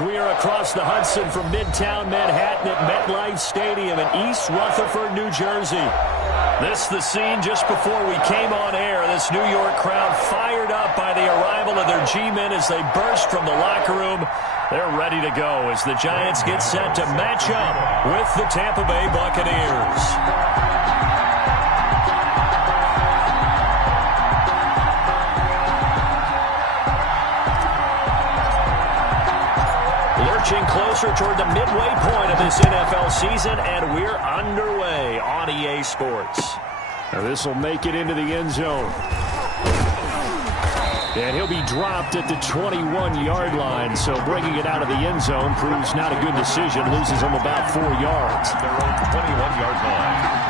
We are across the Hudson from Midtown Manhattan at MetLife Stadium in East Rutherford, New Jersey. This is the scene just before we came on air. This New York crowd fired up by the arrival of their G-men as they burst from the locker room. They're ready to go as the Giants get set to match up with the Tampa Bay Buccaneers. Lurching closer toward the midway point of this NFL season, and we're underway on EA Sports. Now this will make it into the end zone. And he'll be dropped at the 21-yard line, so bringing it out of the end zone proves not a good decision. Loses him about 4 yards. Their own 21-yard line.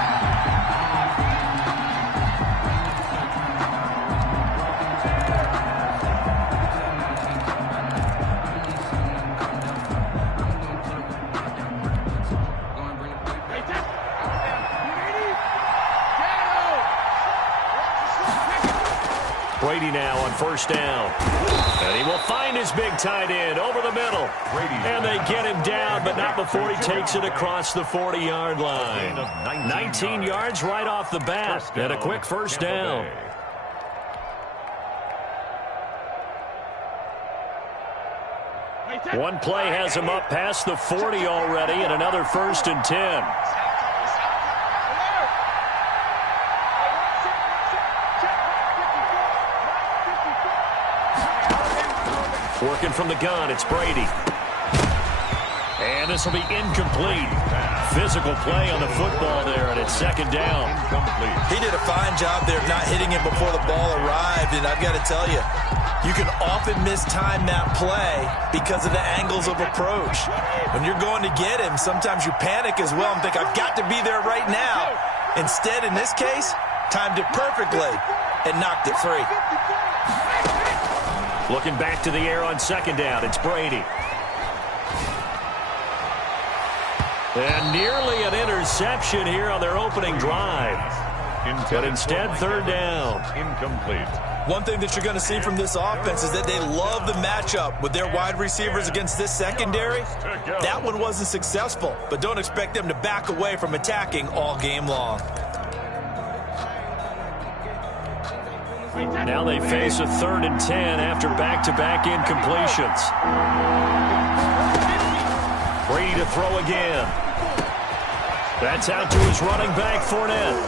Brady now on first down. And he will find his big tight end over the middle. And they get him down, but not before he takes it across the 40-yard line. 19 yards right off the bat, and a quick first down. One play has him up past the 40 already, and another 1st and 10. Working from the gun, it's Brady. And this will be incomplete. Physical play on the football there, and it's 2nd down. He did a fine job there of not hitting him before the ball arrived, and I've got to tell you, you can often mistime that play because of the angles of approach. When you're going to get him, sometimes you panic as well and think, I've got to be there right now. Instead, in this case, timed it perfectly and knocked it free. Looking back to the air on 2nd down, it's Brady. And nearly an interception here on their opening drive. But instead, 3rd down. Incomplete. One thing that you're going to see from this offense is that they love the matchup with their wide receivers against this secondary. That one wasn't successful, but don't expect them to back away from attacking all game long. Now they face a 3rd and 10 after back-to-back incompletions. Brady to throw again. That's out to his running back, Fournette.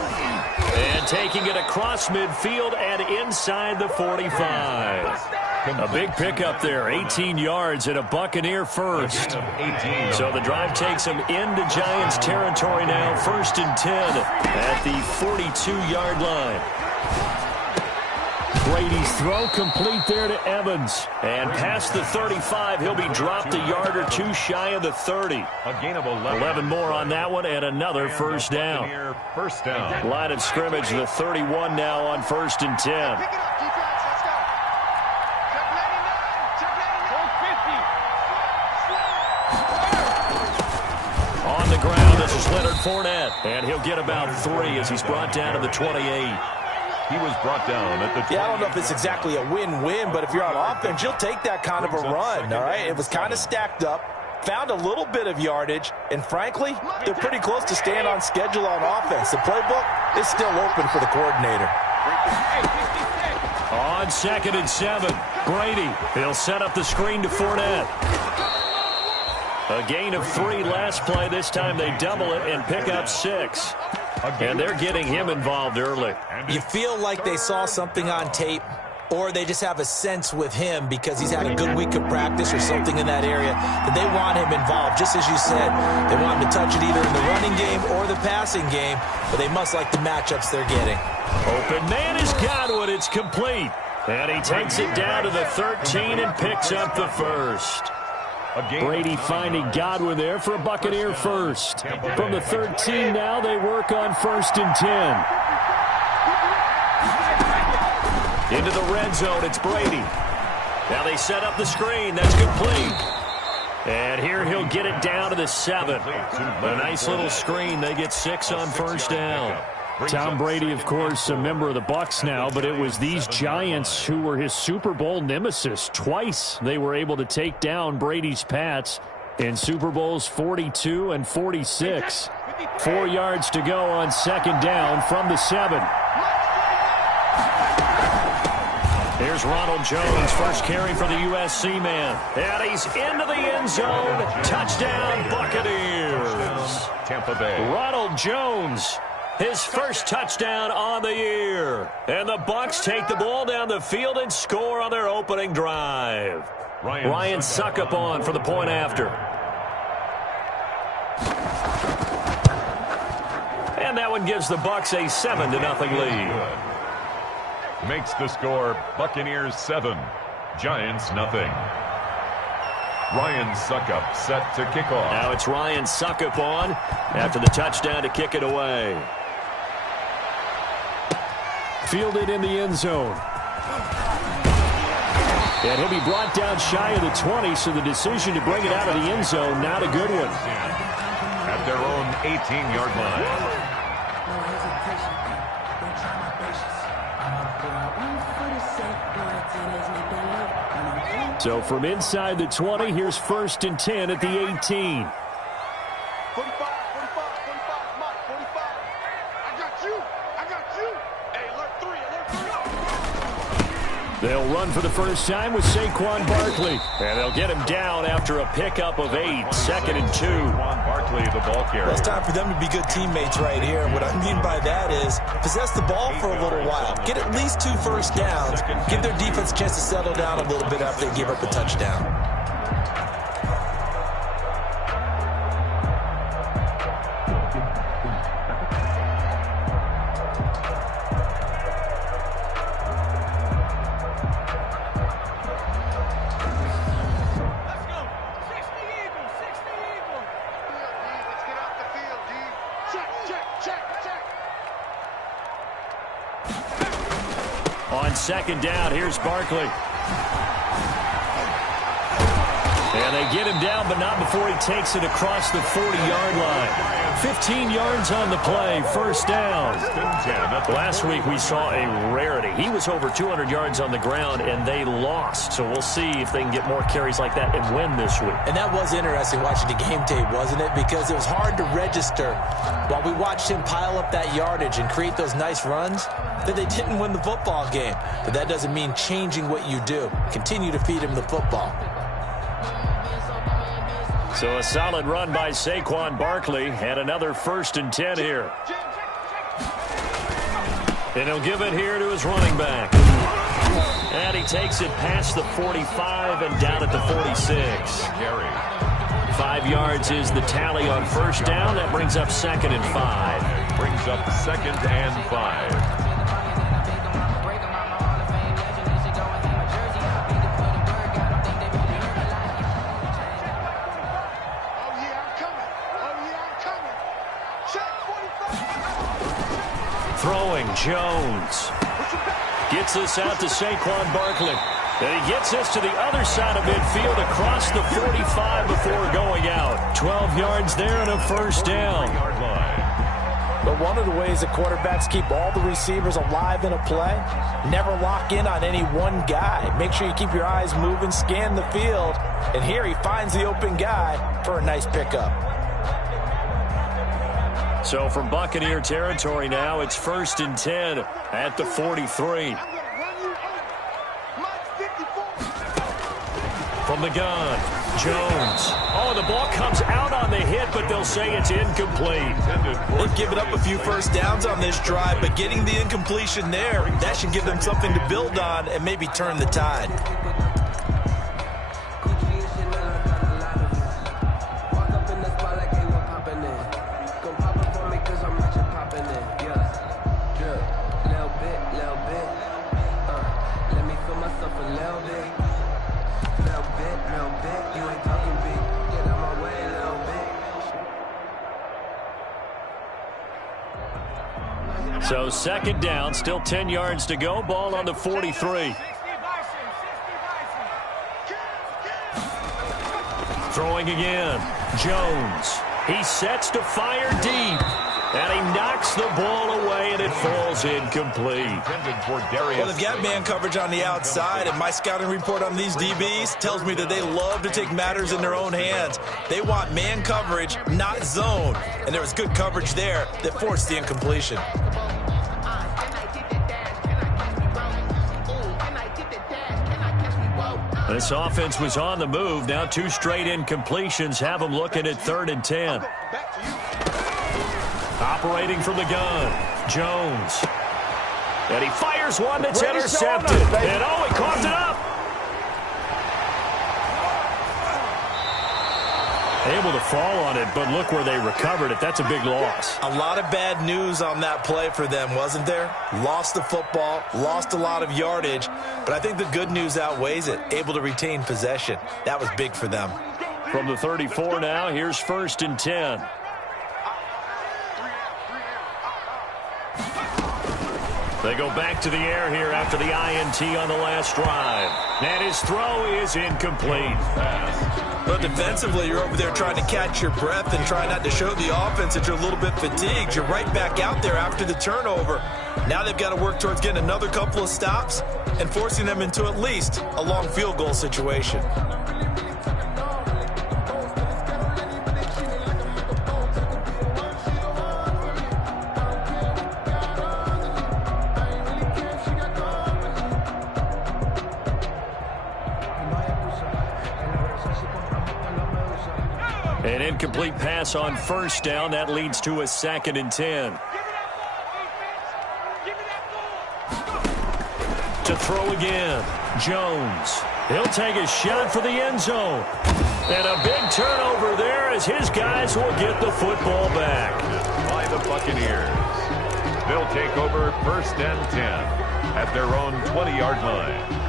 And taking it across midfield and inside the 45. A big pickup there, 18 yards and a Buccaneer first. So the drive takes him into Giants territory now, 1st and 10 at the 42-yard line. Brady's throw complete there to Evans. And past the 35, he'll be dropped a yard or two shy of the 30. A gain of 11. 11 more on that one and another first down. First down. Line of scrimmage, the 31 now on 1st and 10. On the ground, this is Leonard Fournette. And he'll get about 3 as he's brought down to the 28. He was brought down at the 20. Yeah, I don't know if it's exactly a win-win, but if you're on offense, you'll take that kind of a run, all right? It was kind of stacked up, found a little bit of yardage, and frankly, they're pretty close to staying on schedule on offense. The playbook is still open for the coordinator. On 2nd and 7, Brady. He'll set up the screen to Fournette. A gain of 3 last play. This time they double it and pick up 6. And they're getting him involved early. You feel like they saw something on tape, or they just have a sense with him because he's had a good week of practice or something in that area that they want him involved. Just as you said, they want him to touch it either in the running game or the passing game, but they must like the matchups they're getting. Open man is Godwin. It's complete. And he takes it down to the 13 and picks up the first. Brady finding Godwin there for a Buccaneer first. From the 13 now, they work on 1st and 10. Into the red zone, it's Brady. Now they set up the screen. That's complete. And here he'll get it down to the 7. A nice little screen. They get 6 on 1st down. Tom Brady, of course, a member of the Bucs now, but it was these Giants who were his Super Bowl nemesis. Twice they were able to take down Brady's Pats in Super Bowls 42 and 46. 4 yards to go on second down from the 7. Here's Ronald Jones, first carry for the USC man. And he's into the end zone. Touchdown, Buccaneers. Tampa Bay. Ronald Jones, his first touchdown on the year. And the Bucs take the ball down the field and score on their opening drive. Ryan Suckup on for the point after. And that one gives the Bucs a 7-0 lead. Makes the score Buccaneers 7, Giants nothing. Ryan Suckup set to kick off. Now it's Ryan Suckup on after the touchdown to kick it away. Fielded in the end zone. And he'll be brought down shy of the 20, so the decision to bring it out of the end zone, not a good one. At their own 18-yard line. So from inside the 20, here's 1st and 10 at the 18. 45, 45, 45, Mike, 45. I got you. Hey, alert 3. They'll run for the first time with Saquon Barkley. And they'll get him down after a pickup of 8, 2nd and 2. Saquon Barkley, the ball carrier. Well, it's time for them to be good teammates right here. And what I mean by that is possess the ball for a little while. Get at least 2 first downs. Give their defense a chance to settle down a little bit after they give up a touchdown. On second down, here's Barkley. And they get him down, but not before he takes it across the 40-yard line. 15 yards on the play, first down. Last week we saw a rarity. He was over 200 yards on the ground, and they lost. So we'll see if they can get more carries like that and win this week. And that was interesting watching the game tape, wasn't it? Because it was hard to register while we watched him pile up that yardage and create those nice runs that they didn't win the football game. But that doesn't mean changing what you do. Continue to feed him the football. So a solid run by Saquon Barkley, and another 1st and 10 here. And he'll give it here to his running back. And he takes it past the 45 and down at the 46. 5 yards is the tally on first down. That brings up 2nd and 5. Brings up 2nd and 5. Throwing, Jones. Gets this out to Saquon Barkley. And he gets this to the other side of midfield across the 45 before going out. 12 yards there and a first down. But one of the ways that quarterbacks keep all the receivers alive in a play, never lock in on any one guy. Make sure you keep your eyes moving, scan the field. And here he finds the open guy for a nice pickup. So from Buccaneer territory now, it's 1st and 10 at the 43. From the gun, Jones. Oh, the ball comes out on the hit, but they'll say it's incomplete. They've given up a few first downs on this drive, but getting the incompletion there, that should give them something to build on and maybe turn the tide. So 2nd down, still 10 yards to go. Ball on the 43. Throwing again. Jones. He sets to fire deep. And he knocks the ball away, and it falls incomplete. Well, they've got man coverage on the outside, and my scouting report on these DBs tells me that they love to take matters in their own hands. They want man coverage, not zone. And there was good coverage there that forced the incompletion. This offense was on the move. Now 2 straight incompletions have them looking at 3rd and 10. Operating from the gun, Jones. And he fires one that's intercepted. And he coughed it up. Able to fall on it, but look where they recovered it. That's a big loss. A lot of bad news on that play for them, wasn't there? Lost the football, lost a lot of yardage, but I think the good news outweighs it. Able to retain possession. That was big for them. From the 34 now, here's 1st and 10. They go back to the air here after the INT on the last drive. And his throw is incomplete. But defensively, you're over there trying to catch your breath and try not to show the offense that you're a little bit fatigued. You're right back out there after the turnover. Now they've got to work towards getting another couple of stops and forcing them into at least a long field goal situation. An incomplete pass on 1st down. That leads to a 2nd and 10. To throw again, Jones. He'll take a shot for the end zone. And a big turnover there as his guys will get the football back. By the Buccaneers. They'll take over 1st and 10 at their own 20-yard line.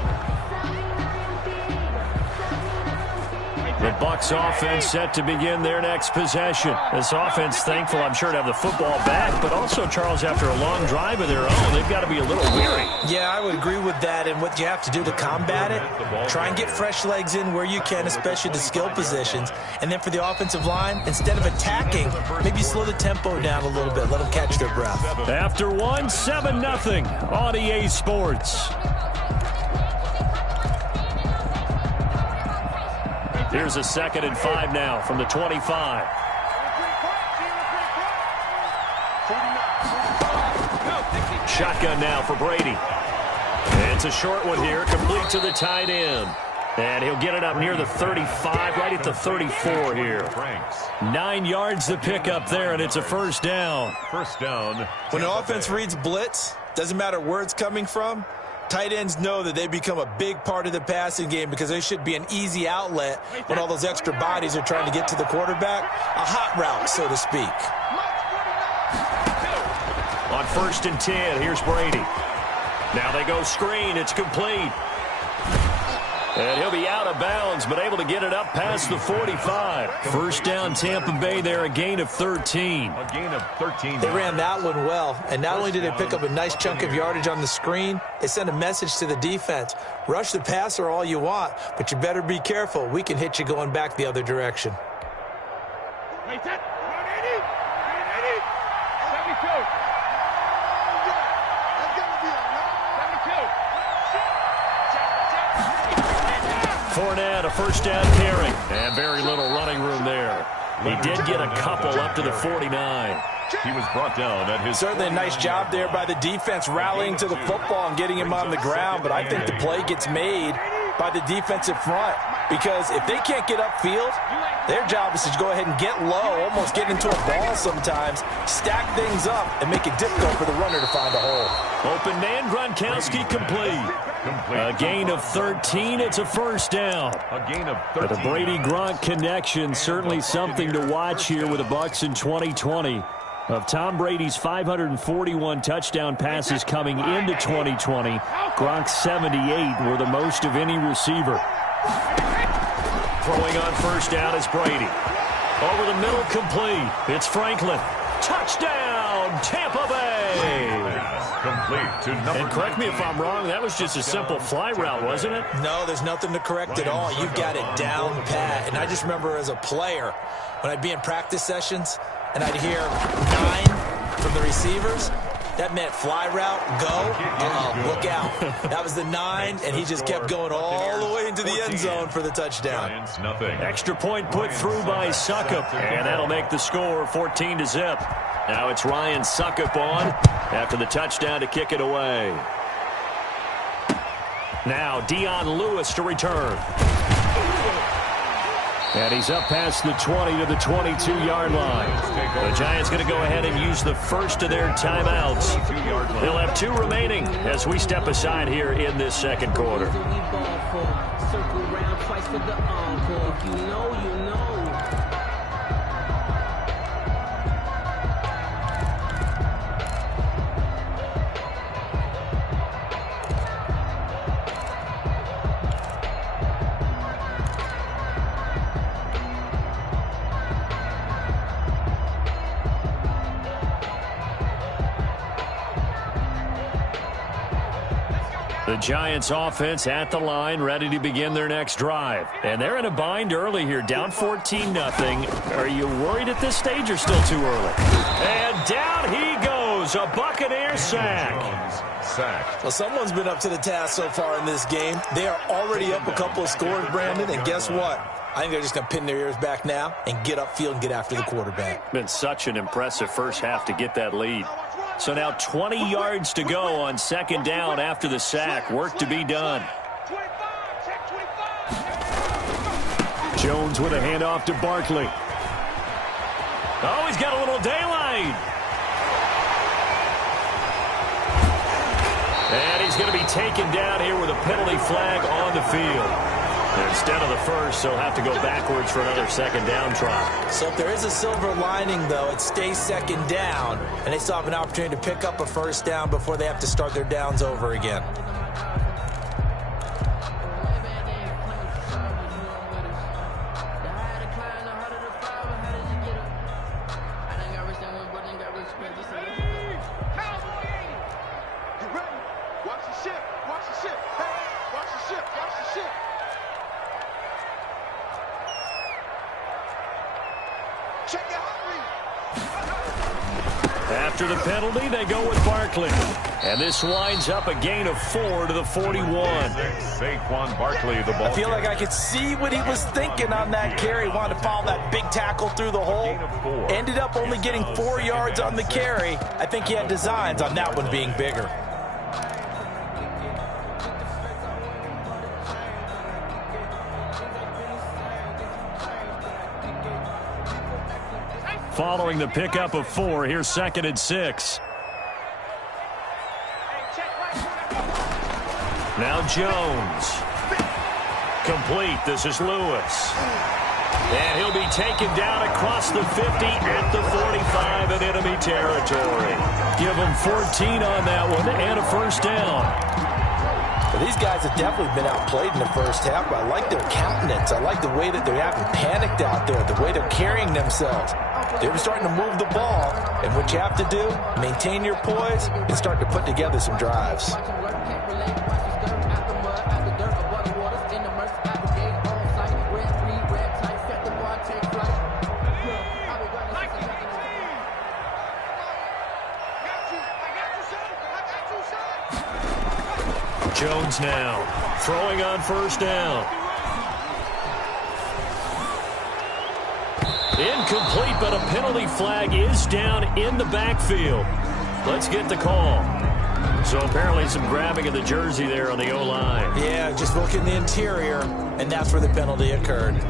The Bucs offense set to begin their next possession. This offense thankful, I'm sure, to have the football back, but also, Charles, after a long drive of their own, they've got to be a little weary. Yeah, I would agree with that, and what you have to do to combat it, try and get fresh legs in where you can, especially the skill positions, and then for the offensive line, instead of attacking, maybe slow the tempo down a little bit, let them catch their breath. After 7-0 on EA Sports. Here's a 2nd and 5 now from the 25. Shotgun now for Brady. And it's a short one here, complete to the tight end. And he'll get it up near the 35, right at the 34 here. 9 yards to pick up there, and it's a 1st down. 1st down. When the offense reads blitz, doesn't matter where it's coming from, tight ends know that they become a big part of the passing game because they should be an easy outlet when all those extra bodies are trying to get to the quarterback. A hot route, so to speak. On 1st and 10, here's Brady. Now they go screen. It's complete. And he'll be out of bounds, but able to get it up past the 45. 1st down, Tampa Bay there, a gain of 13. A gain of 13. They ran that one well, and not only did they pick up a nice chunk of yardage on the screen, they sent a message to the defense. Rush the passer all you want, but you better be careful. We can hit you going back the other direction. Wait, that. 72. That's got to be a 72. Fournette, a 1st down carry. And very little running room there. He did get a couple up to the 49. He was brought down at his... Certainly a nice job there by the defense rallying to the football and getting him on the ground, but I think the play gets made by the defensive front because if they can't get upfield, their job is to go ahead and get low, almost get into a ball sometimes, stack things up, and make it difficult for the runner to find a hole. Open man, Gronkowski complete. A gain of 13. It's a 1st down. A gain of 13. The Brady-Gronk connection, certainly something to watch here with the Bucs in 2020. Of Tom Brady's 541 touchdown passes coming into 2020, Gronk's 78 were the most of any receiver. Throwing on 1st down is Brady. Over the middle, complete. It's Franklin. Touchdown, Tampa Bay. Complete to number. And correct me if I'm wrong, that was just a simple fly route, wasn't it? No, there's nothing to correct at all. You've got it down pat. And I just remember as a player, when I'd be in practice sessions, and I'd hear 9, the receivers, that meant fly route, go, look out. That was the 9, and he just kept going all the way into the end zone for the touchdown. Extra point put through by Succop, and that'll make the score 14-0. Now it's Ryan Succop on after the touchdown to kick it away. Now Dion Lewis to return. And he's up past the 20 to the 22-yard line. The Giants going to go ahead and use the first of their timeouts. They'll have 2 remaining as we step aside here in this second quarter. The Giants offense at the line, ready to begin their next drive. And they're in a bind early here, down 14-0. Are you worried at this stage or still too early? And down he goes, a Buccaneer sack. Well, someone's been up to the task so far in this game. They are already up a couple of scores, Brandon, and guess what? I think they're just going to pin their ears back now and get upfield and get after the quarterback. Been such an impressive first half to get that lead. So now 20 yards to go on second down after the sack. Work to be done. Jones with a handoff to Barkley. Oh, he's got a little daylight. And he's going to be taken down here with a penalty flag on the field. Instead of the first, they'll have to go backwards for another second down try. So if there is a silver lining, though, it stays second down, and they still have an opportunity to pick up a first down before they have to start their downs over again. After the penalty, they go with Barkley. And this winds up a gain of 4 to the 41. Saquon Barkley, the ball. I feel like I could see what he was thinking on that carry. Wanted to follow that big tackle through the hole. Ended up only getting 4 yards on the carry. I think he had designs on that one being bigger. Following the pickup of 4, here's 2nd and 6. Now Jones. Complete. This is Lewis. And he'll be taken down across the 50 at the 45 in enemy territory. Give him 14 on that one and a first down. Well, these guys have definitely been outplayed in the first half, but I like their countenance. I like the way that they haven't panicked out there, the way they're carrying themselves. They're starting to move the ball, and what you have to do, maintain your poise and start to put together some drives. Jones now throwing on first down. Incomplete, but a penalty flag is down in the backfield. Let's get the call. So apparently some grabbing of the jersey there on the O-line. Yeah, just look in the interior, and that's where the penalty occurred.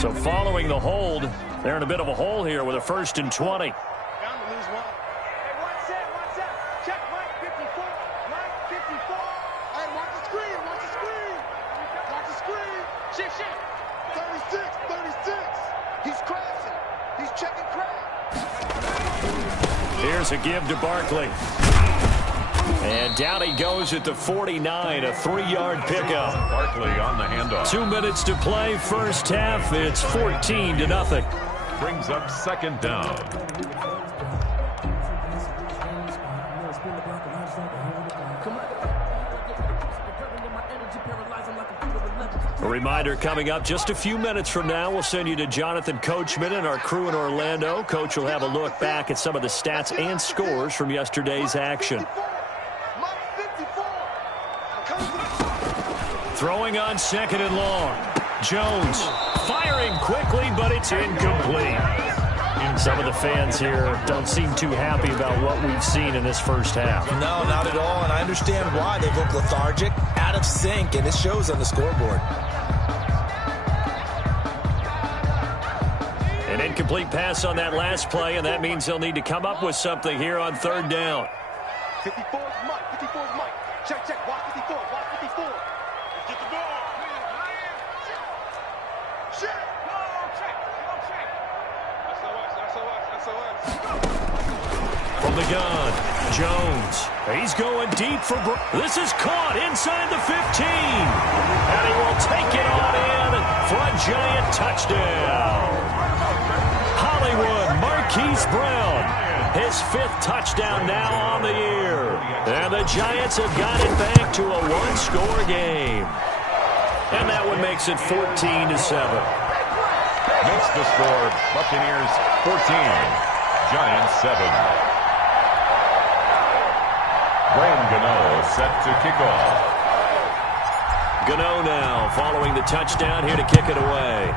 So following the hold, they're in a bit of a hole here with a 1st and 20. Here's a give to Barkley. And down he goes at the 49, a 3-yard pickup. Barkley on the handoff. 2 minutes to play, first half. It's 14-0. Brings up second down. A reminder coming up just a few minutes from now, we'll send you to Jonathan Coachman and our crew in Orlando. Coach will have a look back at some of the stats and scores from yesterday's action. Throwing on second and long. Jones firing quickly, but it's incomplete. Some of the fans here don't seem too happy about what we've seen in this first half. No, not at all, and I understand why. They look lethargic, out of sync, and it shows on the scoreboard. An incomplete pass on that last play, and that means they'll need to come up with something here on third down. 54 is Mike. 54 is Mike. Check, check. Watch 54. Watch 54. Let's get the ball. Check. From the gun, Jones. He's going deep for this is caught inside the 15. And he will take it on in for a giant touchdown. Hollywood Marquise Brown. His 5th touchdown now on the year. And the Giants have got it back to a one-score game. And that one makes it 14-7. Makes the score Buccaneers 14. Giants 7. Graham Gano set to kick off. Gano now following the touchdown here to kick it away.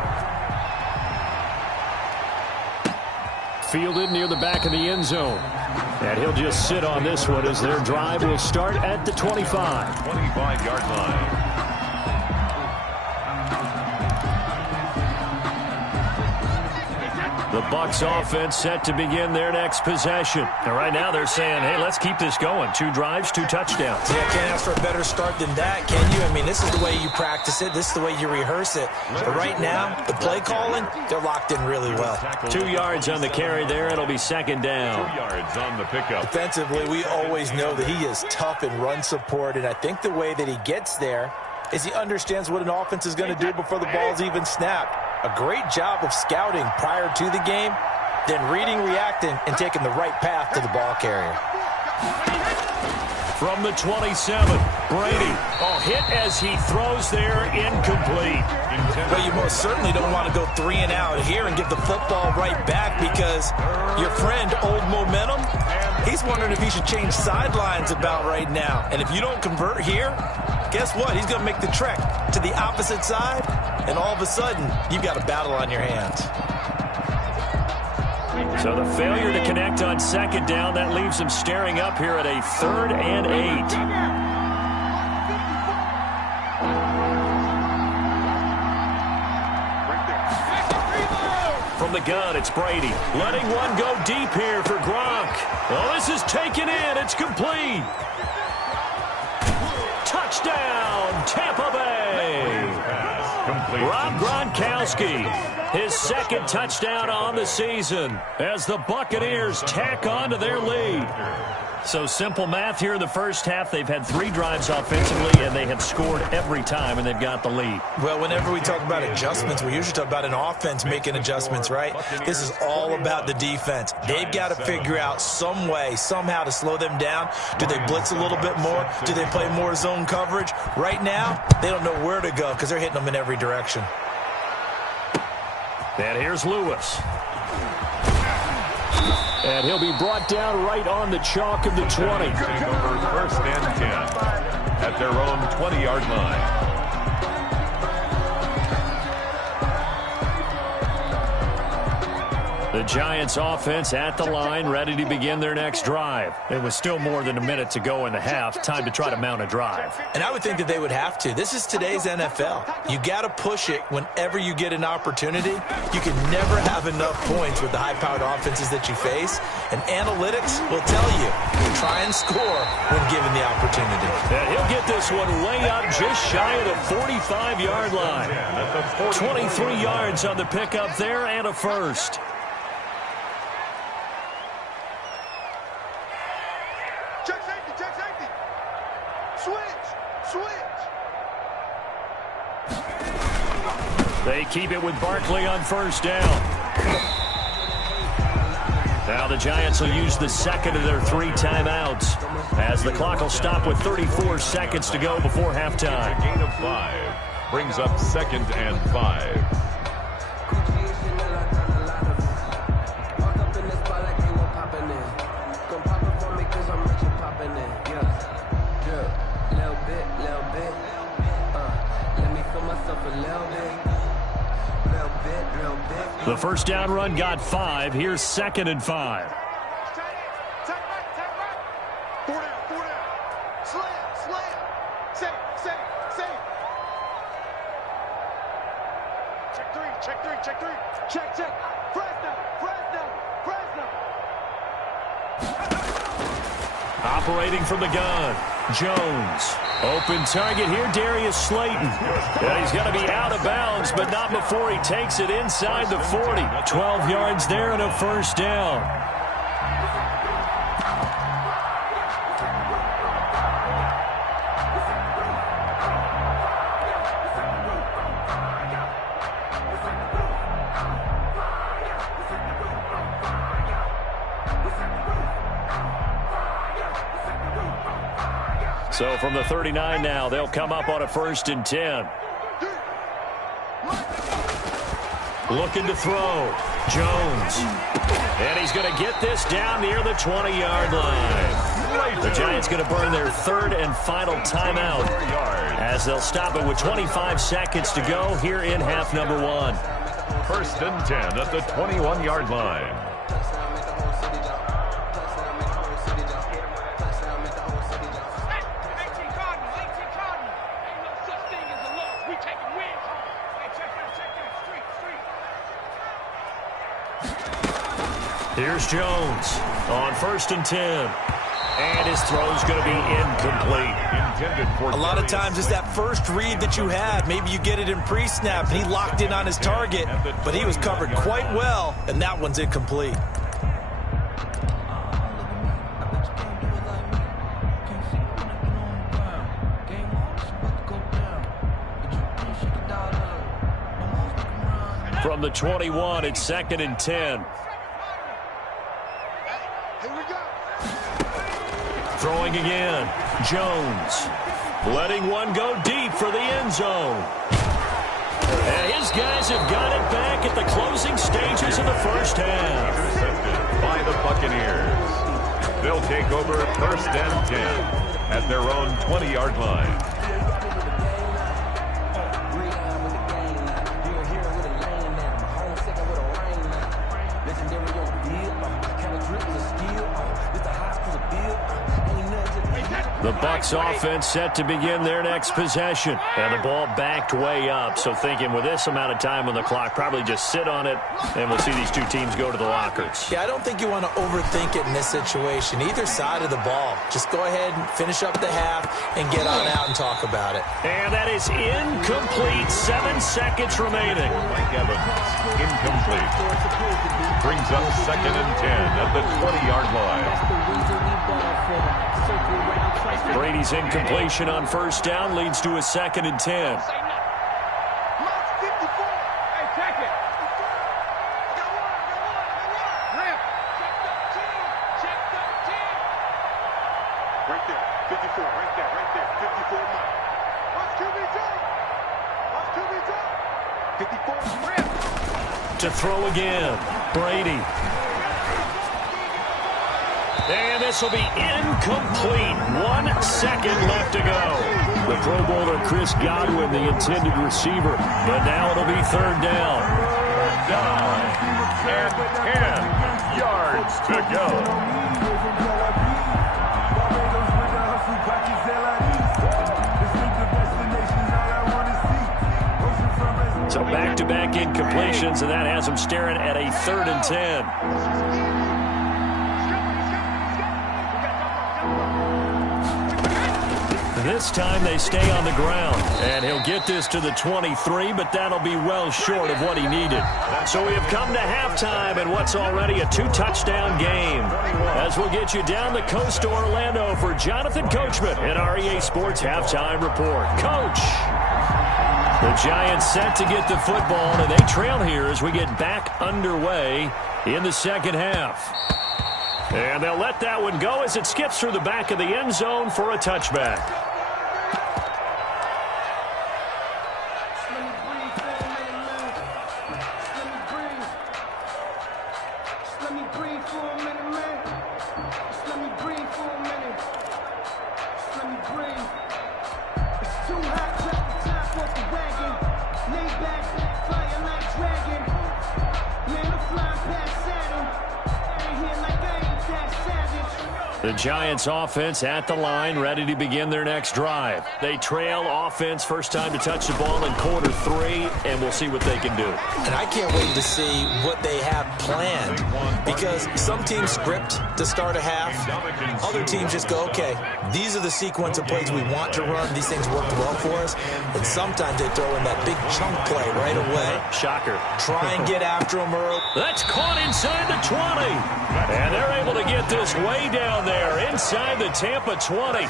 Fielded near the back of the end zone. And he'll just sit on this one as their drive will start at the 25. 25-yard line. The Bucs offense set to begin their next possession. And right now they're saying, hey, let's keep this going. 2 drives, 2 touchdowns. Yeah, can't ask for a better start than that, can you? I mean, this is the way you practice it. This is the way you rehearse it. But right now, the play calling, they're locked in really well. 2 yards on the carry there. It'll be second down. 2 yards on the pickup. Defensively, we always know that he is tough in run support, and I think the way that he gets there is he understands what an offense is going to do before the ball's even snapped. A great job of scouting prior to the game, then reading, reacting, and taking the right path to the ball carrier. From the 27, Brady. Oh, hit as he throws there, incomplete. But you most certainly don't want to go 3 and out here and give the football right back because your friend, Old Momentum, he's wondering if he should change sidelines about right now. And if you don't convert here, guess what? He's going to make the trek to the opposite side, and all of a sudden, you've got a battle on your hands. So the failure to connect on second down, that leaves him staring up here at a 3rd and 8. From the gun, it's Brady. Letting one go deep here for Gronk. Oh, this is taken in. It's complete. Touchdown, Tampa Bay. Rob Gronkowski, his 2nd touchdown on the season as the Buccaneers tack on to their lead. So simple math here in the first half. They've had 3 drives offensively, and they have scored every time, and they've got the lead. Well, whenever we talk about adjustments, we usually talk about an offense making adjustments, right? This is all about the defense. They've got to figure out some way, somehow to slow them down. Do they blitz a little bit more? Do they play more zone coverage? Right now, they don't know where to go because they're hitting them in every direction. And here's Lewis. And he'll be brought down right on the chalk of the 20. Take over 1st and 10 at their own 20-yard line. The Giants offense at the line, ready to begin their next drive. It was still more than a minute to go in the half. Time to try to mount a drive. And I would think that they would have to. This is today's NFL. You got to push it whenever you get an opportunity. You can never have enough points with the high-powered offenses that you face. And analytics will tell you, try and score when given the opportunity. And he'll get this one way up just shy of the 45-yard line. 23 yards on the pickup there and a first. Check safety, check safety. Switch, switch. They keep it with Barkley on first down. Now the Giants will use the 2nd of their 3 timeouts as the clock will stop with 34 seconds to go before halftime. A gain of 5. Brings up 2nd and 5. The first down run got 5. Here's 2nd and 5. Check. Fresno. Operating from the gun. Jones. Open target here, Darius Slayton. And he's going to be out of bounds, but not before he takes it inside the 40. 12 yards there and a first down. So from the 39 now, they'll come up on a 1st and 10. Looking to throw. Jones. And he's going to get this down near the 20-yard line. The Giants going to burn their 3rd and final timeout as they'll stop it with 25 seconds to go here in half number 1. 1st and 10 at the 21-yard line. Here's Jones on 1st and 10. And his throw's going to be incomplete. A lot of times it's that first read that you have. Maybe you get it in pre-snap. He locked in on his target, but he was covered quite well, and that one's incomplete. From the 21, it's 2nd and 10. Throwing again. Jones. Letting one go deep for the end zone. And his guys have got it back at the closing stages of the first half. Intercepted by the Buccaneers. They'll take over 1st and 10 at their own 20-yard line. The Bucs offense set to begin their next possession. And the ball backed way up. So thinking with this amount of time on the clock, probably just sit on it, and we'll see these two teams go to the lockers. Yeah, I don't think you want to overthink it in this situation. Either side of the ball. Just go ahead and finish up the half and get on out and talk about it. And that is incomplete. 7 seconds remaining. Mike Evans, incomplete. Brings up 2nd and 10 at the 20-yard line. Brady's incompletion on 1st down leads to a 2nd and 10. To throw again, Brady. And this will be incomplete. 1 second left to go. The Pro Bowler Chris Godwin, the intended receiver. But now it'll be 3rd down. And 10 yards to go. So back-to-back incompletions, and that has them staring at a 3rd and 10. This time they stay on the ground, and he'll get this to the 23, but that'll be well short of what he needed. So we have come to halftime in what's already a 2-touchdown game. As we'll get you down the coast to Orlando for Jonathan Coachman in our EA Sports Halftime Report. Coach! The Giants set to get the football, and they trail here as we get back underway in the second half. And they'll let that one go as it skips through the back of the end zone for a touchback. The Giants offense at the line, ready to begin their next drive. They trail offense, first time to touch the ball in quarter 3, and we'll see what they can do. And I can't wait to see what they have planned, because some teams script to start a half. Other teams just go, okay, these are the sequence of plays we want to run. These things work well for us. And sometimes they throw in that big chunk play right away. Shocker. Try and get after them early. That's caught inside the 20. And they're able to get this way down there inside the Tampa 20.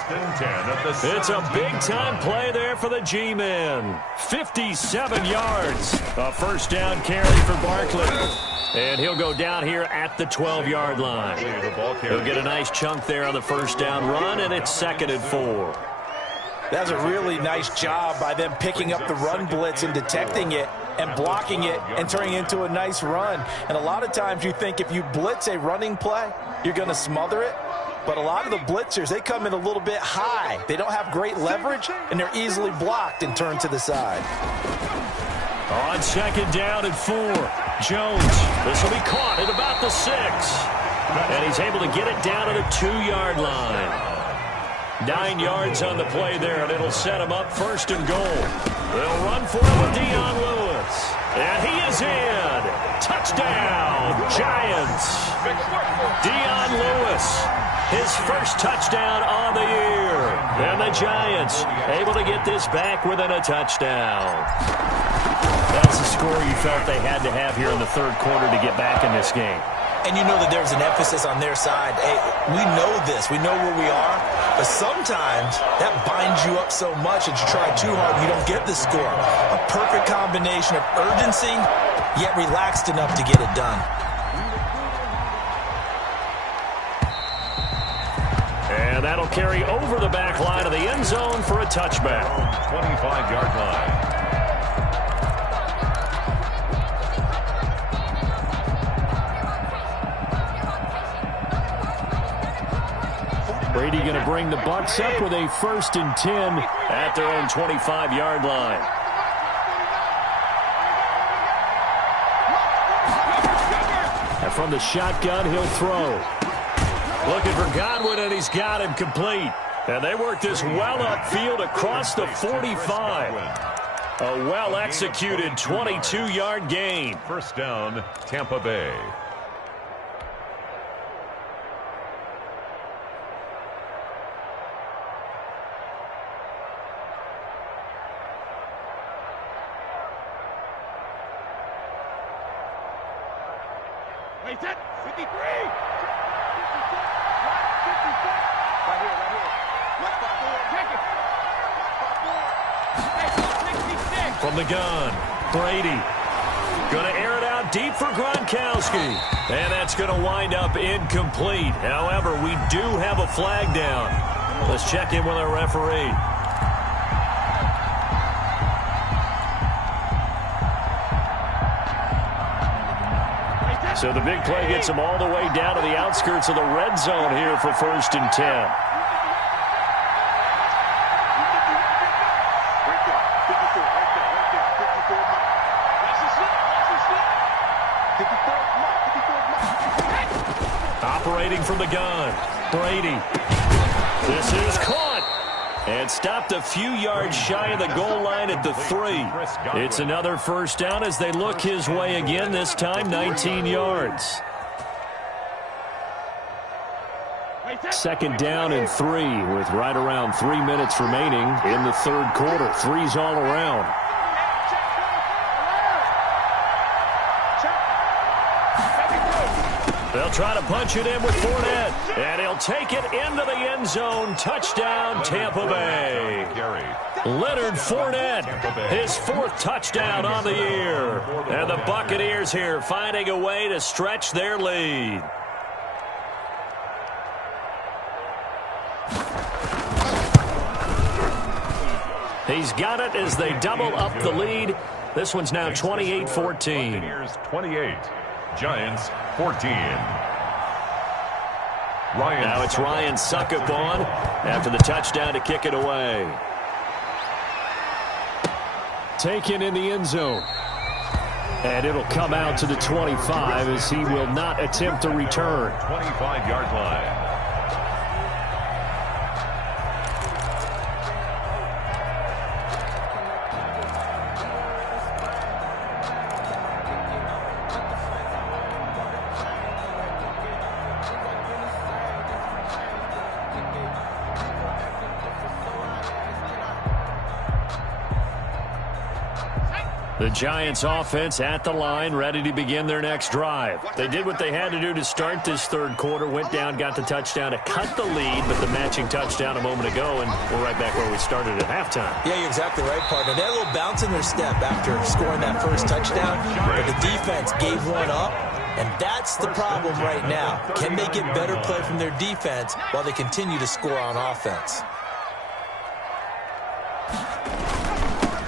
It's a big-time play there for the G-men. 57 yards. A first down carry for Barkley. And he'll go down here at the 12-yard line. He'll get a nice chunk there on the first down run, and it's 2nd and 4. That's a really nice job by them picking up the run blitz and detecting it and blocking it and turning it into a nice run. And a lot of times you think if you blitz a running play, you're going to smother it. But a lot of the blitzers, they come in a little bit high. They don't have great leverage, and they're easily blocked and turned to the side. On 2nd down and 4, Jones. This will be caught at about the 6. And he's able to get it down to the 2-yard line. 9 yards on the play there, and it'll set him up 1st and goal. They'll run for it with Dion Lewis. And he is in. Touchdown, Giants. Dion Lewis, his first touchdown on the year. And the Giants able to get this back within a touchdown. That's the score you felt they had to have here in the 3rd quarter to get back in this game. And you know that there's an emphasis on their side. Hey, we know this. We know where we are. But sometimes that binds you up so much that you try too hard and you don't get the score. A perfect combination of urgency, yet relaxed enough to get it done. And that'll carry over the back line of the end zone for a touchback. 25-yard line. Brady going to bring the Bucs up with a 1st and 10 at their own 25-yard line. And from the shotgun, he'll throw. Looking for Godwin, and he's got him complete. And they work this well upfield across the 45. A well-executed 22-yard gain. First down, Tampa Bay. Wait, that 53. 54. Right here, right here. Watch my board. Take it. Watch my board. 66. From the gun, Brady. Going to air it out deep for Gronkowski. And that's going to wind up incomplete. However, we do have a flag down. Let's check in with our referee. So the big play gets them all the way down to the outskirts of the red zone here for 1st and 10. Right there. 54. Right there. Right there. 54 Mike. Watch the slip. Watch the slip. 54 Mike. 54 Mike. Operating from the gun, Brady. This is caught. And stopped a few yards shy of the goal line at the 3. It's another first down as they look his way again, this time 19 yards. 2nd down and 3 with right around 3 minutes remaining in the 3rd quarter. 3's all around. They'll try to punch it in with Fournette. And he'll take it into the end zone. Touchdown, Tampa Bay. Leonard Fournette, his 4th touchdown on the year. And the Buccaneers here finding a way to stretch their lead. He's got it as they double up the lead. This one's now 28-14. Buccaneers 28, Giants 14. Now it's Ryan Suckup on after the touchdown to kick it away. Taken in the end zone. And it'll come out to the 25 as he will not attempt to return. 25-yard line. The Giants offense at the line, ready to begin their next drive. They did what they had to do to start this third quarter, went down, got the touchdown to cut the lead, but the matching touchdown a moment ago, and we're right back where we started at halftime. Yeah, you're exactly right, partner. They had a little bounce in their step after scoring that first touchdown, but the defense gave one up, and that's the problem right now. Can they get better play from their defense while they continue to score on offense?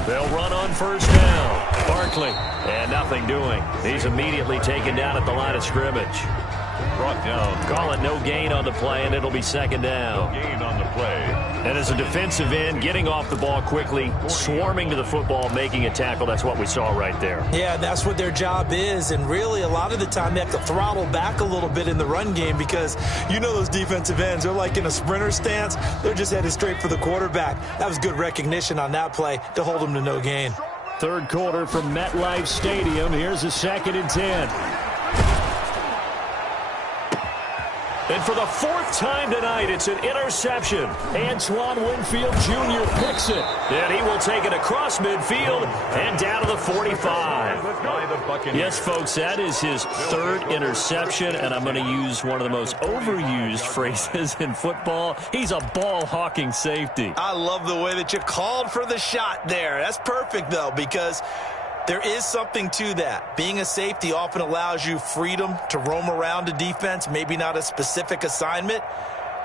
They'll run on first down. Barkley, and nothing doing. He's immediately taken down at the line of scrimmage. Brought down. Call it no gain on the play, and it'll be second down. No gain on the play. And as a defensive end, getting off the ball quickly, swarming to the football, making a tackle, that's what we saw right there. Yeah, that's what their job is, and really a lot of the time they have to throttle back a little bit in the run game because you know those defensive ends, they're like in a sprinter stance. They're just headed straight for the quarterback. That was good recognition on that play to hold them to no gain. Third quarter from MetLife Stadium. Here's a 2nd and 10. And for the fourth time tonight, it's an interception. Antoine Winfield Jr. picks it. And he will take it across midfield and down to the 45. By the Buccaneers. Yes, folks, that is his third interception, and I'm going to use one of the most overused phrases in football. He's a ball-hawking safety. I love the way that you called for the shot there. That's perfect, though, because there is something to that. Being a safety often allows you freedom to roam around a defense, maybe not a specific assignment.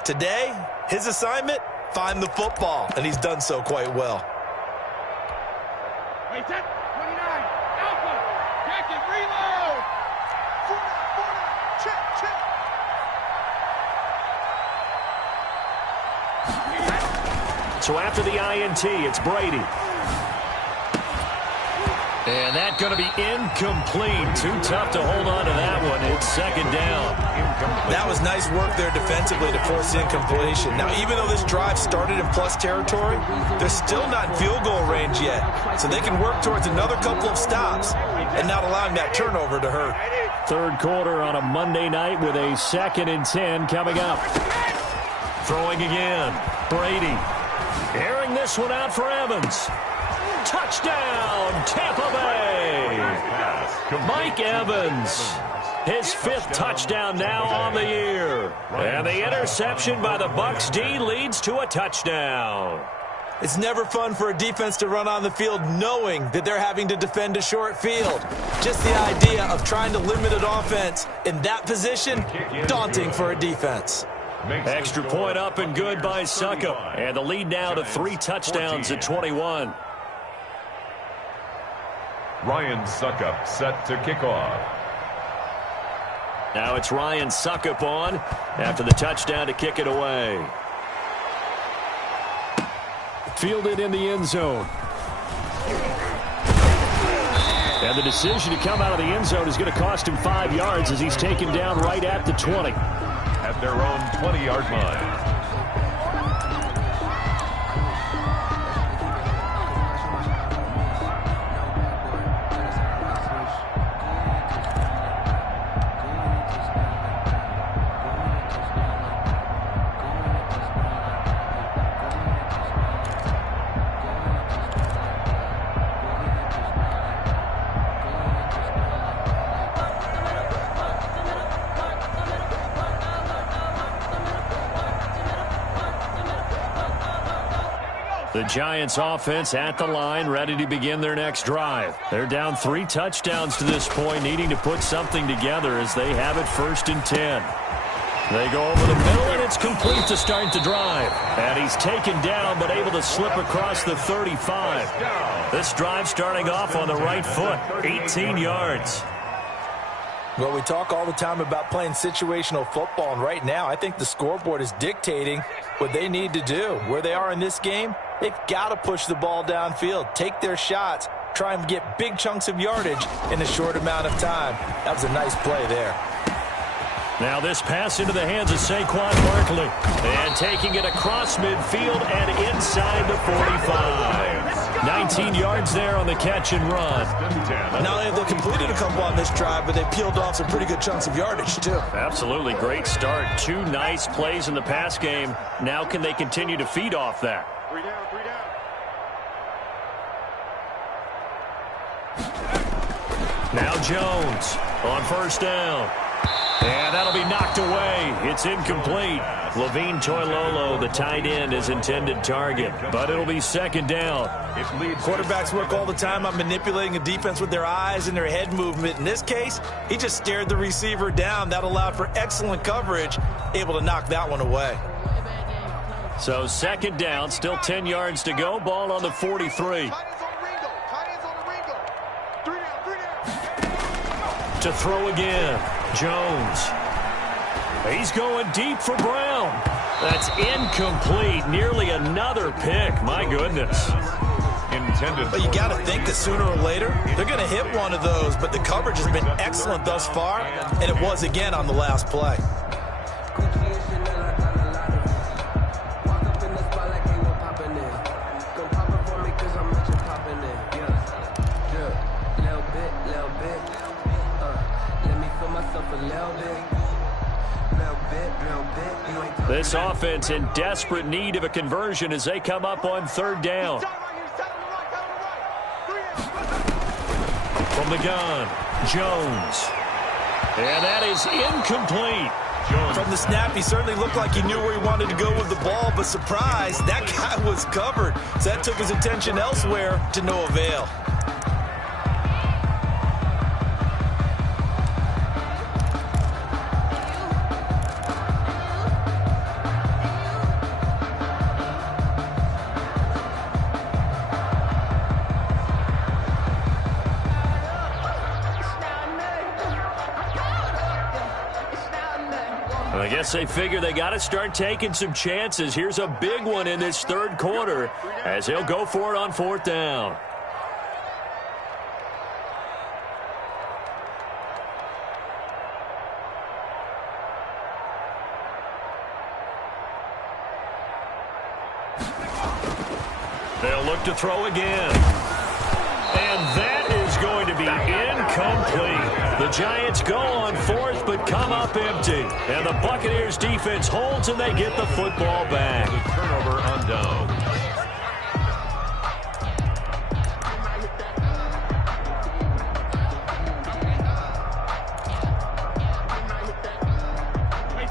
Today, his assignment, find the football, and he's done so quite well. Wait, 29. Alpha. Check it. Reload. 49. Check. So after the INT, it's Brady. And that's going to be incomplete. Too tough to hold on to that one. It's second down. That was nice work there defensively to force incompletion. Now, even though this drive started in plus territory, they're still not in field goal range yet. So they can work towards another couple of stops and not allowing that turnover to hurt. Third quarter on a Monday night with a 2nd and 10 coming up. Throwing again. Brady. Airing this one out for Evans. Touchdown, Tampa Bay. Mike Evans. His 5th touchdown now on the year. And the interception by the Bucs D leads to a touchdown. It's never fun for a defense to run on the field knowing that they're having to defend a short field. Just the idea of trying to limit an offense in that position, daunting for a defense. Extra point up and good by Suckup. And the lead now to 3 touchdowns at 21. Ryan Suckup set to kick off. Now it's Ryan Suckup on after the touchdown to kick it away. Fielded in the end zone. And the decision to come out of the end zone is going to cost him 5 yards as he's taken down right at the 20. At their own 20-yard line. The Giants offense at the line, ready to begin their next drive. They're down 3 touchdowns to this point, needing to put something together as they have it 1st and 10. They go over the middle, and it's complete to start the drive. And he's taken down, but able to slip across the 35. This drive starting off on the right foot, 18 yards. Well, we talk all the time about playing situational football, and right now I think the scoreboard is dictating what they need to do. Where they are in this game, they've got to push the ball downfield, take their shots, try and get big chunks of yardage in a short amount of time. That was a nice play there. Now this pass into the hands of Saquon Barkley. And taking it across midfield and inside the 45. 19 yards there on the catch and run. Not only have they completed a couple on this drive, but they peeled off some pretty good chunks of yardage, too. Absolutely great start. 2 nice plays in the pass game. Now can they continue to feed off that? 3 down, 3 Now Jones on first down. And that'll be knocked away. It's incomplete. Levine Toilolo, the tight end, is intended target. But it'll be second down. Quarterbacks work all the time on manipulating a defense with their eyes and their head movement. In this case, he just stared the receiver down. That allowed for excellent coverage, able to knock that one away. So second down, still 10 yards to go. Ball on the 43. To throw again. Jones. He's going deep for Brown. That's incomplete. Nearly another pick. My goodness. Intended. But you got to think that sooner or later, they're going to hit one of those. But the coverage has been excellent thus far, and it was again on the last play. This offense in desperate need of a conversion as they come up on third down. From the gun, Jones. And that is incomplete. From the snap, he certainly looked like he knew where he wanted to go with the ball, but surprise, that guy was covered. So that took his attention elsewhere to no avail. I guess they figure they got to start taking some chances. Here's a big one in this third quarter as he'll go for it on fourth down. They'll look to throw again. And that is going to be incomplete. The Giants go on fourth, but come up empty. And the Buccaneers defense holds, and they get the football back. The turnover on down.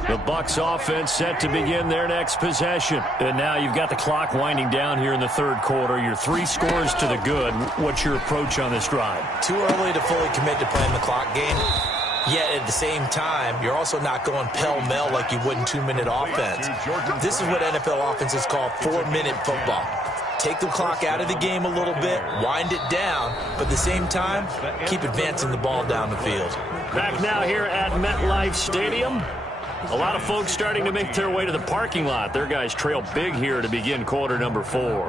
The Bucs offense set to begin their next possession. And now you've got the clock winding down here in the third quarter. You're 3 scores to the good. What's your approach on this drive? Too early to fully commit to playing the clock game. Yet at the same time, you're also not going pell-mell like you would in 2-minute offense. This is what NFL offenses call 4-minute football. Take the clock out of the game a little bit, wind it down, but at the same time, keep advancing the ball down the field. Back now here at MetLife Stadium. A lot of folks starting to make their way to the parking lot. Their guys trail big here to begin quarter number 4.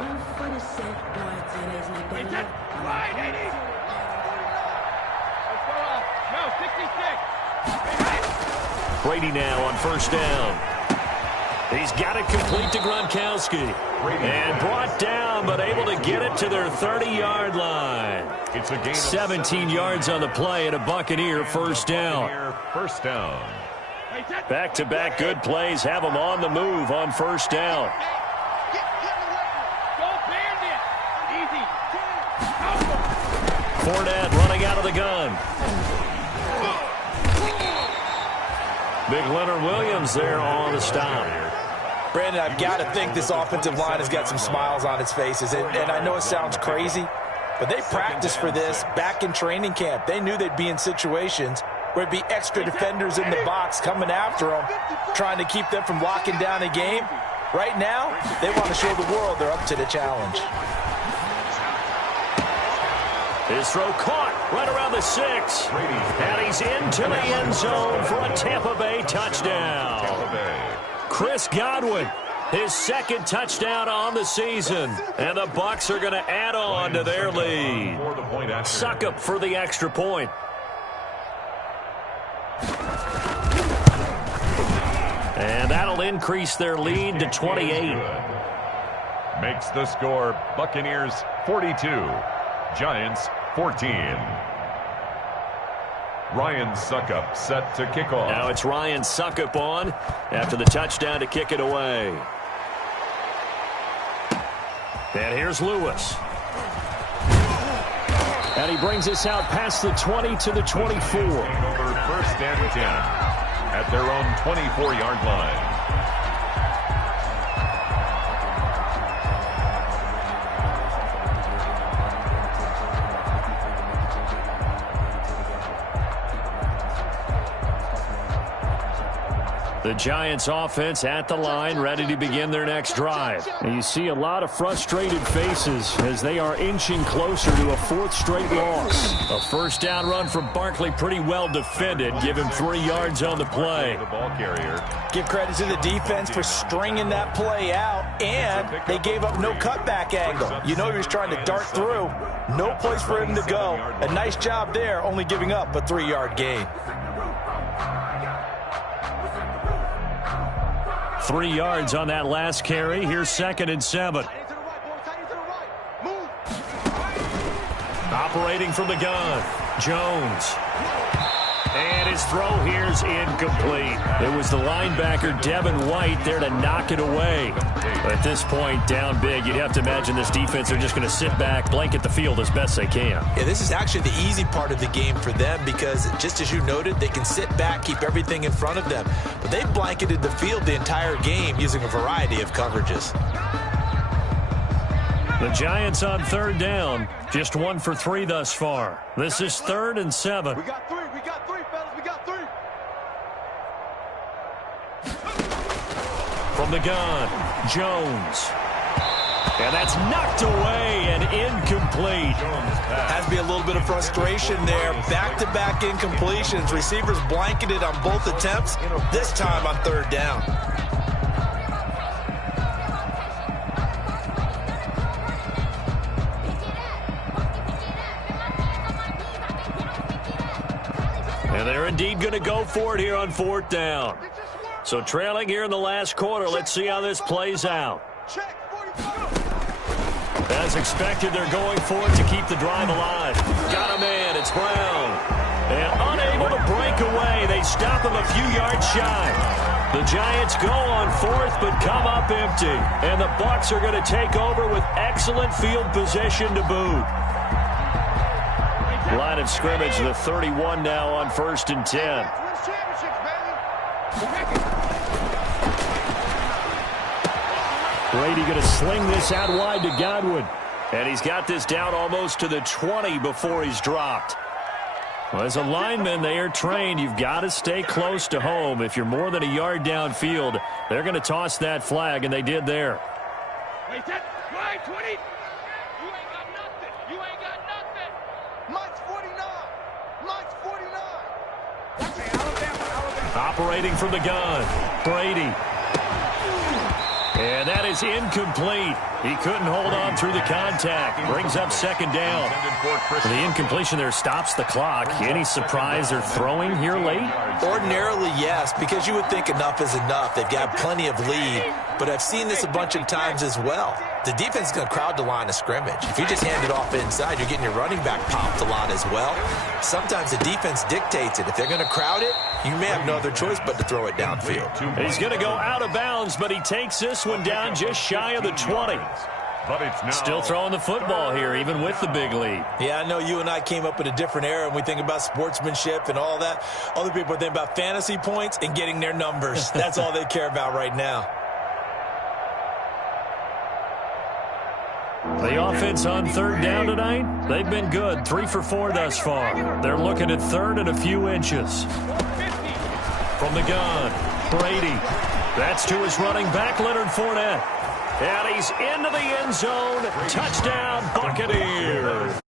Brady now on first down. He's got it complete to Gronkowski. And brought down, but able to get it to their 30-yard line. It's a gain of 17 yards on the play and a Buccaneer first down. First down. Back-to-back good plays have them on the move on first down. Fournette running out of the gun. Big Leonard Williams there on the stop. Brandon, I've got to think this offensive line has got some smiles on its faces. And I know it sounds crazy, but they practiced for this back in training camp. They knew they'd be in situations where it'd be extra defenders in the box coming after them, trying to keep them from locking down a game. Right now, they want to show the world they're up to the challenge. His throw caught right around the 6. And he's into the end zone for a Tampa Bay touchdown. Chris Godwin, his second touchdown on the season. And the Bucs are going to add on to their lead. Suckup for the extra point. And that'll increase their lead to 28. Makes the score Buccaneers 42, Giants 14. Ryan Suckup set to kick off. Now it's Ryan Suckup on after the touchdown to kick it away. And here's Lewis. And he brings us out past the 20 to the 24. Over 1st and 10 at their own 24-yard line. The Giants offense at the line, ready to begin their next drive. And you see a lot of frustrated faces as they are inching closer to a 4th straight loss. A first down run from Barkley, pretty well defended. Give him 3 yards on the play. The ball carrier. Give credit to the defense for stringing that play out, and they gave up no cutback angle. You know he was trying to dart through. No place for him to go. A nice job there, only giving up a 3-yard gain. 3 yards on that last carry. Here's 2nd and 7. Operating from the gun, Jones. And his throw here's incomplete. It was the linebacker, Devin White, there to knock it away. At this point, down big, you'd have to imagine this defense are just going to sit back, blanket the field as best they can. Yeah, this is actually the easy part of the game for them because, just as you noted, they can sit back, keep everything in front of them. But they've blanketed the field the entire game using a variety of coverages. The Giants on 3rd down, just 1 for 3 thus far. This is 3rd and 7. We got 3, fellas, we got 3. From the gun, Jones. And that's knocked away and incomplete. Has to be a little bit of frustration there. Back-to-back incompletions. Receivers blanketed on both attempts, this time on 3rd down. And they're indeed going to go for it here on 4th down. So trailing here in the last quarter, let's see how this plays out. As expected, they're going for it to keep the drive alive. Got a man, it's Brown. And unable to break away, they stop him a few yards shy. The Giants go on 4th but come up empty. And the Bucs are going to take over with excellent field position to boot. Line of scrimmage, the 31 now on 1st and 10. Brady going to sling this out wide to Godwin. And he's got this down almost to the 20 before he's dropped. Well, as a lineman, they are trained. You've got to stay close to home. If you're more than a yard downfield, they're going to toss that flag, and they did there. Wait, 20. You ain't got nothing. You ain't got nothing. Mike's 49. Mike's 49. Alabama. Operating from the gun, Brady. And that is incomplete. He couldn't hold on through the contact. Brings up 2nd down. The incompletion there stops the clock. Any surprise they're throwing here late? Ordinarily, yes, because you would think enough is enough. They've got plenty of lead, but I've seen this a bunch of times as well. The defense is going to crowd the line of scrimmage. If you just hand it off inside, you're getting your running back popped a lot as well. Sometimes the defense dictates it. If they're going to crowd it, you may have no other choice but to throw it downfield. He's going to go out of bounds, but he takes this one down just shy of the 20. But it's now Still throwing the football here, even with the big lead. Yeah, I know you and I came up in a different era, and we think about sportsmanship and all that. Other people think about fantasy points and getting their numbers. That's all they care about right now. The offense on 3rd down tonight, they've been good. 3 for 4 thus far. They're looking at 3rd and a few inches. From the gun, Brady. That's to his running back, Leonard Fournette. And he's into the end zone. Touchdown, Buccaneers.